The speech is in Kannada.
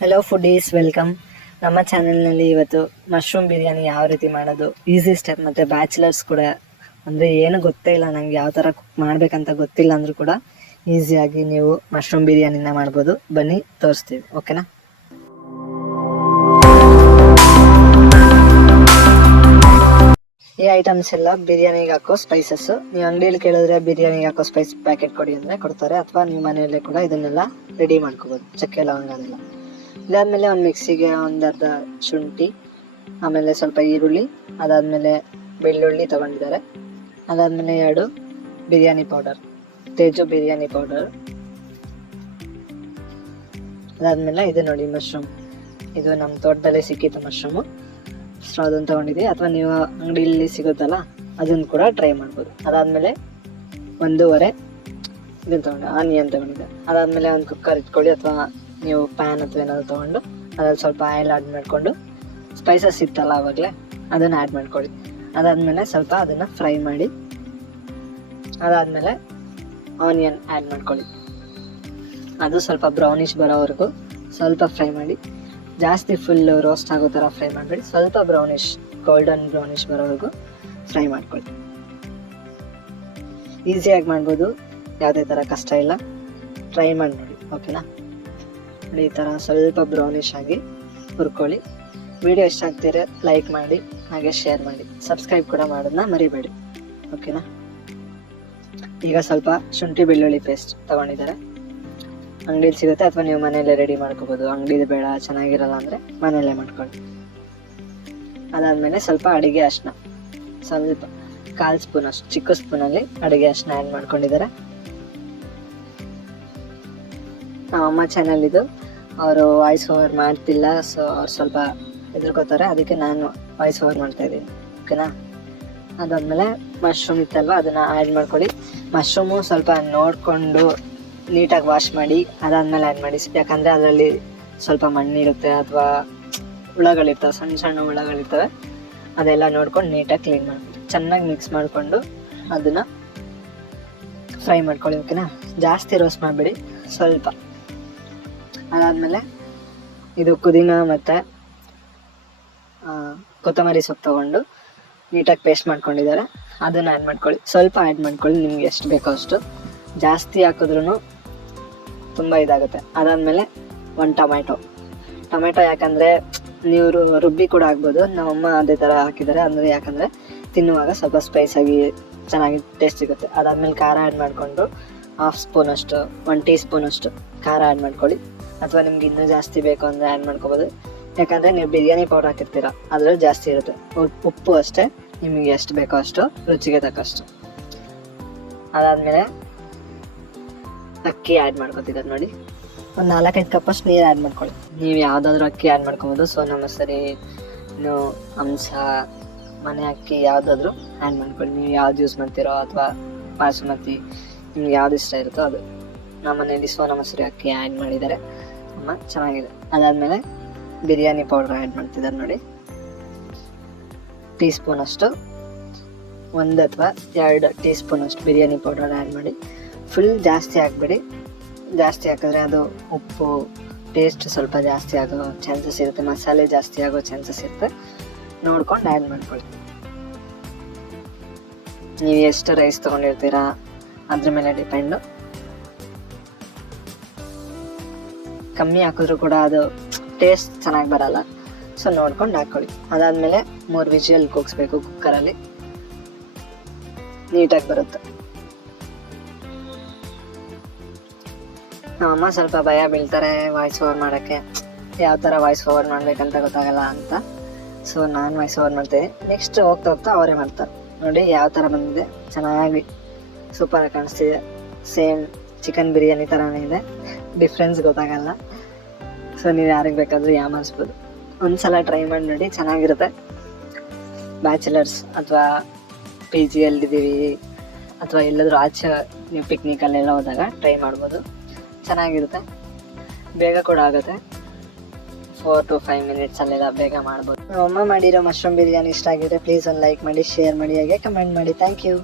ಹಲೋ ಫುಡೀಸ್ ವೆಲ್ಕಮ್ ನಮ್ಮ ಚಾನೆಲ್ನಲ್ಲಿ ಇವತ್ತು ಮಶ್ರೂಮ್ ಬಿರಿಯಾನಿ ಯಾವ ರೀತಿ ಮಾಡೋದು ಈಸಿ ಸ್ಟೆಪ್ ಮತ್ತು ಬ್ಯಾಚುಲರ್ಸ್ ಕೂಡ, ಅಂದರೆ ಏನು ಗೊತ್ತೇ ಇಲ್ಲ ನನಗೆ ಯಾವ ಥರ ಕುಕ್ ಮಾಡಬೇಕಂತ ಗೊತ್ತಿಲ್ಲ ಅಂದರೂ ಕೂಡ ಈಸಿಯಾಗಿ ನೀವು ಮಶ್ರೂಮ್ ಬಿರಿಯಾನಿನ ಮಾಡ್ಬೋದು. ಬನ್ನಿ, ತೋರಿಸ್ತೀವಿ. ಓಕೆನಾ ಈ ಐಟಮ್ಸ್ ಎಲ್ಲ ಬಿರಿಯಾನಿಗೆ ಹಾಕೋ ಸ್ಪೈಸಸ್ ನೀವು ಅಂಗಡಿಯಲ್ಲಿ ಕೇಳಿದ್ರೆ ಬಿರಿಯಾನಿಗೆ ಹಾಕೋ ಸ್ಪೈಸ್ ಪ್ಯಾಕೆಟ್ ಕೊಡಿ ಅಂದರೆ ಕೊಡ್ತಾರೆ, ಅಥವಾ ನಿಮ್ಮ ಮನೆಯಲ್ಲೇ ಕೂಡ ಇದನ್ನೆಲ್ಲ ರೆಡಿ ಮಾಡ್ಕೋಬೋದು. ಚಕ್ಕೆ, ಲವಂಗ ಅದೆಲ್ಲ. ಇದಾದ್ಮೇಲೆ ಒಂದು ಮಿಕ್ಸಿಗೆ ಒಂದು ಅರ್ಧ ಶುಂಠಿ, ಆಮೇಲೆ ಸ್ವಲ್ಪ ಈರುಳ್ಳಿ, ಅದಾದಮೇಲೆ ಬೆಳ್ಳುಳ್ಳಿ ತಗೊಂಡಿದ್ದಾರೆ. ಅದಾದಮೇಲೆ ಎರಡು ಬಿರಿಯಾನಿ ಪೌಡರ್ ತೇಜು ಬಿರಿಯಾನಿ ಪೌಡರ್ ಅದಾದಮೇಲೆ ಇದು ನೋಡಿ ಮಶ್ರೂಮ್ ಇದು ನಮ್ಮ ತೋಟದಲ್ಲೇ ಸಿಕ್ಕಿತ್ತು ಮಶ್ರೂಮು ಸೊ ಅದನ್ನು ತೊಗೊಂಡಿದ್ದೀವಿ ಅಥವಾ ನೀವು ಅಂಗಡಿಯಲ್ಲಿ ಸಿಗುತ್ತಲ್ಲ ಅದನ್ನು ಕೂಡ ಟ್ರೈ ಮಾಡ್ಬೋದು. ಅದಾದಮೇಲೆ ಒಂದೂವರೆ ಇದನ್ನು ತಗೊಂಡೆ ಆನಿಯನ್ ತಗೊಂಡಿದ್ದೆ. ಅದಾದಮೇಲೆ ಒಂದು ಕುಕ್ಕರ್ ಇಟ್ಕೊಳ್ಳಿ, ಅಥವಾ ನೀವು ಪ್ಯಾನ್ ಅಥವಾ ಏನಾದ್ರು ತೊಗೊಂಡು, ಅದ್ರಲ್ಲಿ ಸ್ವಲ್ಪ ಆಯಿಲ್ ಆ್ಯಡ್ ಮಾಡಿಕೊಂಡು ಸ್ಪೈಸಸ್ ಇತ್ತಲ್ಲ ಆವಾಗಲೇ ಅದನ್ನು ಆ್ಯಡ್ ಮಾಡ್ಕೊಳ್ಳಿ. ಅದಾದಮೇಲೆ ಸ್ವಲ್ಪ ಅದನ್ನು ಫ್ರೈ ಮಾಡಿ, ಅದಾದಮೇಲೆ ಆನಿಯನ್ ಆ್ಯಡ್ ಮಾಡ್ಕೊಳ್ಳಿ. ಅದು ಸ್ವಲ್ಪ ಬ್ರೌನಿಷ್ ಬರೋವರೆಗೂ ಸ್ವಲ್ಪ ಫ್ರೈ ಮಾಡಿ, ಜಾಸ್ತಿ ಫುಲ್ ರೋಸ್ಟ್ ಆಗೋ ಥರ ಫ್ರೈ ಮಾಡಬೇಡಿ. ಸ್ವಲ್ಪ ಬ್ರೌನಿಶ್ ಗೋಲ್ಡನ್ ಬ್ರೌನಿಷ್ ಬರೋವರೆಗೂ ಫ್ರೈ ಮಾಡ್ಕೊಳ್ಳಿ. ಈಸಿಯಾಗಿ ಮಾಡ್ಬೋದು. ಯಾವುದೇ ಥರ ಕಷ್ಟ ಇಲ್ಲ. ಟ್ರೈ ಮಾಡಿ ನೋಡಿ ಓಕೆನಾ ಈ ಥರ ಸ್ವಲ್ಪ ಬ್ರೌನಿಷ್ ಆಗಿ ಹುರ್ಕೊಳ್ಳಿ. ವಿಡಿಯೋ ಇಷ್ಟ ಆಗ್ತೀರ ಲೈಕ್ ಮಾಡಿ, ಹಾಗೆ ಶೇರ್ ಮಾಡಿ. ಸಬ್ಸ್ಕ್ರೈಬ್ ಕೂಡ ಮಾಡೋದನ್ನ ಮರಿಬೇಡಿ. ಓಕೆನಾ ಈಗ ಸ್ವಲ್ಪ ಶುಂಠಿ ಬೆಳ್ಳುಳ್ಳಿ ಪೇಸ್ಟ್ ತಗೊಂಡಿದ್ದಾರೆ. ಅಂಗಡಿಲಿ ಸಿಗುತ್ತೆ ಅಥವಾ ನೀವು ಮನೆಯಲ್ಲೇ ರೆಡಿ ಮಾಡ್ಕೋಬೋದು. ಅಂಗಡಿದು ಬೇಡ, ಚೆನ್ನಾಗಿರಲ್ಲ ಅಂದರೆ ಮನೆಯಲ್ಲೇ ಮಾಡ್ಕೊಳ್ಳಿ. ಅದಾದಮೇಲೆ ಸ್ವಲ್ಪ ಅಡಿಗೆ ಅರಿಶಿನ. ಸ್ವಲ್ಪ ಕಾಲು ಸ್ಪೂನ್ ಅಷ್ಟು, ಚಿಕ್ಕ ಸ್ಪೂನಲ್ಲಿ ಅಡುಗೆ ಅರಿಶಿನ ಆ್ಯಡ್ ಮಾಡ್ಕೊಂಡಿದ್ದಾರೆ. ನಮ್ಮಮ್ಮ ಚಾನಲ್ ಇದು. ಅವರು ವಾಯ್ಸ್ ಓವರ್ ಮಾಡ್ತಿಲ್ಲ ಸೊ ಅವ್ರು ಸ್ವಲ್ಪ ಹೆದರ್ಕೋತಾರೆ. ಅದಕ್ಕೆ ನಾನು ವಾಯ್ಸ್ ಓವರ್ ಮಾಡ್ತಾ ಇದ್ದೀನಿ. ಓಕೆನಾ ಅದಾದ್ಮೇಲೆ ಮಶ್ರೂಮ್ ಇತ್ತಲ್ವ, ಅದನ್ನು ಆ್ಯಡ್ ಮಾಡ್ಕೊಳ್ಳಿ. ಮಶ್ರೂಮು ಸ್ವಲ್ಪ ನೋಡಿಕೊಂಡು ನೀಟಾಗಿ ವಾಶ್ ಮಾಡಿ, ಅದಾದಮೇಲೆ ಆ್ಯಡ್ ಮಾಡಿ. ಯಾಕಂದರೆ ಅದರಲ್ಲಿ ಸ್ವಲ್ಪ ಮಣ್ಣಿರುತ್ತೆ ಅಥವಾ ಹುಳಗಳಿರ್ತವೆ, ಸಣ್ಣ ಸಣ್ಣ ಹುಳಗಳಿರ್ತವೆ, ಅದೆಲ್ಲ ನೋಡ್ಕೊಂಡು ನೀಟಾಗಿ ಕ್ಲೀನ್ ಮಾಡ್ಕೊಳ್ಳಿ. ಚೆನ್ನಾಗಿ ಮಿಕ್ಸ್ ಮಾಡಿಕೊಂಡು ಅದನ್ನು ಫ್ರೈ ಮಾಡ್ಕೊಳ್ಳಿ ಓಕೆನಾ ಜಾಸ್ತಿ ರೋಸ್ಟ್ ಮಾಡಬೇಡಿ. ಸ್ವಲ್ಪ. ಅದಾದಮೇಲೆ ಇದು ಪುದೀನ ಮತ್ತು ಕೊತ್ತಂಬರಿ ಸೊಪ್ಪು ತೊಗೊಂಡು ನೀಟಾಗಿ ಪೇಸ್ಟ್ ಮಾಡ್ಕೊಂಡಿದ್ದಾರೆ. ಅದನ್ನು ಆ್ಯಡ್ ಮಾಡ್ಕೊಳ್ಳಿ. ಸ್ವಲ್ಪ ಆ್ಯಡ್ ಮಾಡ್ಕೊಳ್ಳಿ, ನಿಮ್ಗೆ ಎಷ್ಟು ಬೇಕೋ ಅಷ್ಟು. ಜಾಸ್ತಿ ಹಾಕಿದ್ರೂ ತುಂಬ ಇದಾಗುತ್ತೆ. ಅದಾದಮೇಲೆ ಒಂದು ಟೊಮ್ಯಾಟೊ ಟೊಮೆಟೊ ಯಾಕಂದರೆ ನೀವು ರುಬ್ಬಿ ಕೂಡ ಆಗ್ಬೋದು ನಮ್ಮಮ್ಮ ಅದೇ ಥರ ಹಾಕಿದ್ದಾರೆ. ಅಂದರೆ ಯಾಕಂದರೆ ತಿನ್ನುವಾಗ ಸ್ವಲ್ಪ ಸ್ಪೈಸಾಗಿ ಚೆನ್ನಾಗಿ ಟೇಸ್ಟ್ ಸಿಗುತ್ತೆ. ಅದಾದಮೇಲೆ ಖಾರ ಆ್ಯಡ್ ಮಾಡಿಕೊಂಡು ಹಾಫ್ ಸ್ಪೂನ್ ಅಷ್ಟು ಒನ್ ಟೀ ಸ್ಪೂನ್ ಅಷ್ಟು ಖಾರ ಆ್ಯಡ್ ಮಾಡ್ಕೊಳ್ಳಿ. ಅಥವಾ ನಿಮ್ಗೆ ಇನ್ನೂ ಜಾಸ್ತಿ ಬೇಕು ಅಂದರೆ ಆ್ಯಡ್ ಮಾಡ್ಕೋಬೋದು. ಯಾಕಂದರೆ ನೀವು ಬಿರಿಯಾನಿ ಪೌಡರ್ ಹಾಕಿರ್ತೀರ, ಅದರಲ್ಲಿ ಜಾಸ್ತಿ ಇರುತ್ತೆ. ಉಪ್- ಉಪ್ಪು ಅಷ್ಟೇ, ನಿಮಗೆ ಎಷ್ಟು ಬೇಕೋ ಅಷ್ಟು, ರುಚಿಗೆ ತಕ್ಕಷ್ಟು. ಅದಾದ್ಮೇಲೆ ಅಕ್ಕಿ ಆ್ಯಡ್ ಮಾಡ್ಕೊತಿದ್ದಾರೆ ನೋಡಿ. ಒಂದು ನಾಲ್ಕೈದು ಕಪ್ಪಷ್ಟು ನೀರು ಆ್ಯಡ್ ಮಾಡ್ಕೊಳ್ಳಿ. ನೀವು ಯಾವುದಾದ್ರೂ ಅಕ್ಕಿ ಆ್ಯಡ್ ಮಾಡ್ಕೊಬೋದು. ಸೋನಾ ಮಸೂರಿ ಇನ್ನು ಅಂಶ, ಮನೆ ಅಕ್ಕಿ ಯಾವುದಾದ್ರೂ ಆ್ಯಡ್ ಮಾಡ್ಕೊಳ್ಳಿ. ನೀವು ಯಾವ್ದು ಯೂಸ್ ಮಾಡ್ತೀರೋ ಅಥವಾ ಬಾಸುಮತಿ, ನಿಮ್ಗೆ ಯಾವ್ದು ಇಷ್ಟ ಇರುತ್ತೋ ಅದು. ನಮ್ಮ ಮನೆಯಲ್ಲಿ ಸೋನಾ ಮಸೂರಿ ಅಕ್ಕಿ ಆ್ಯಡ್ ಮಾಡಿದ್ದಾರೆ. ಅಮ್ಮ ಚೆನ್ನಾಗಿದೆ. ಅದಾದಮೇಲೆ ಬಿರಿಯಾನಿ ಪೌಡರ್ ಆ್ಯಡ್ ಮಾಡ್ತಿದ್ದಾರೆ ನೋಡಿ. ಟೀ ಸ್ಪೂನ್ ಅಷ್ಟು. ಒಂದು ಅಥವಾ ಎರಡು ಟೀ ಸ್ಪೂನ್ ಅಷ್ಟು ಬಿರಿಯಾನಿ ಪೌಡರ್ ಆ್ಯಡ್ ಮಾಡಿ. ಫುಲ್ ಜಾಸ್ತಿ ಹಾಕ್ಬೇಡಿ ಜಾಸ್ತಿ ಹಾಕಿದ್ರೆ ಅದು ಉಪ್ಪು ಟೇಸ್ಟ್ ಸ್ವಲ್ಪ ಜಾಸ್ತಿ ಆಗೋ ಚಾನ್ಸಸ್ ಇರುತ್ತೆ. ಮಸಾಲೆ ಜಾಸ್ತಿ ಆಗೋ ಚಾನ್ಸಸ್ ಇರುತ್ತೆ. ನೋಡ್ಕೊಂಡು ಆ್ಯಡ್ ಮಾಡ್ಕೊಳ್ಳಿ. ನೀವು ಎಷ್ಟು ರೈಸ್ ತೊಗೊಂಡಿರ್ತೀರಾ? ಅದ್ರ ಮೇಲೆ ಡಿಪೆಂಡು ಕಮ್ಮಿ ಹಾಕಿದ್ರು ಕೂಡ ಅದು ಟೇಸ್ಟ್ ಚೆನ್ನಾಗಿ ಬರಲ್ಲ. ಸೊ ನೋಡ್ಕೊಂಡು ಹಾಕ್ಕೊಳ್ಳಿ ಅದಾದಮೇಲೆ ಮೂರು ವಿಜಿಯಲ್ ಕೂಗಿಸ್ಬೇಕು ಕುಕ್ಕರಲ್ಲಿ ನೀಟಾಗಿ ಬರುತ್ತೆ. ನಮ್ಮಮ್ಮ ಸ್ವಲ್ಪ ಭಯ ಬೀಳ್ತಾರೆ ವಾಯ್ಸ್ ಓವರ್ ಮಾಡೋಕ್ಕೆ. ಯಾವ ಥರ ವಾಯ್ಸ್ ಓವರ್ ಮಾಡ್ಬೇಕಂತ ಗೊತ್ತಾಗಲ್ಲ ಅಂತ. ಸೊ ನಾನು ವಾಯ್ಸ್ ಓವರ್ ಮಾಡ್ತೀನಿ. ನೆಕ್ಸ್ಟ್ ಹೋಗ್ತಾ ಹೋಗ್ತಾ ಅವರೇ ಮಾಡ್ತಾರೆ. ನೋಡಿ ಯಾವ ಥರ ಬಂದಿದೆ. ಚೆನ್ನಾಗಿ ಸೂಪರಾಗಿ ಕಾಣಿಸ್ತಿದೆ. ಸೇಮ್ ಚಿಕನ್ ಬಿರಿಯಾನಿ ಥರನೇ ಇದೆ. ಡಿಫ್ರೆನ್ಸ್ ಗೊತ್ತಾಗಲ್ಲ. ಸೊ ನೀವು ಯಾರಿಗೆ ಬೇಕಾದರೂ ಯಾಮಾರಿಸ್ಬೋದು ಒಂದ್ಸಲ ಟ್ರೈ ಮಾಡಿ ನೋಡಿ, ಚೆನ್ನಾಗಿರುತ್ತೆ. ಬ್ಯಾಚುಲರ್ಸ್ ಅಥವಾ ಪಿ ಜಿಯಲ್ಲಿದ್ದೀವಿ ಅಥವಾ ಎಲ್ಲಾದರೂ ಆಚೆ ನೀವು ಪಿಕ್ನಿಕಲ್ಲೆಲ್ಲ ಹೋದಾಗ ಟ್ರೈ ಮಾಡ್ಬೋದು. ಚೆನ್ನಾಗಿರುತ್ತೆ. ಬೇಗ ಕೂಡ ಆಗುತ್ತೆ. ಫೋರ್ ಟು ಫೈವ್ ಮಿನಿಟ್ಸಲ್ಲೆಲ್ಲ ಬೇಗ ಮಾಡ್ಬೋದು. ನಮ್ಮ ಅಮ್ಮ ಮಾಡಿರೋ ಮಶ್ರೂಮ್ ಬಿರಿಯಾನಿ ಇಷ್ಟ ಆಗಿದೆ ಪ್ಲೀಸ್ ಒಂದು ಲೈಕ್ ಮಾಡಿ ಶೇರ್ ಮಾಡಿ, ಹಾಗೆ ಕಮೆಂಟ್ ಮಾಡಿ. Thank you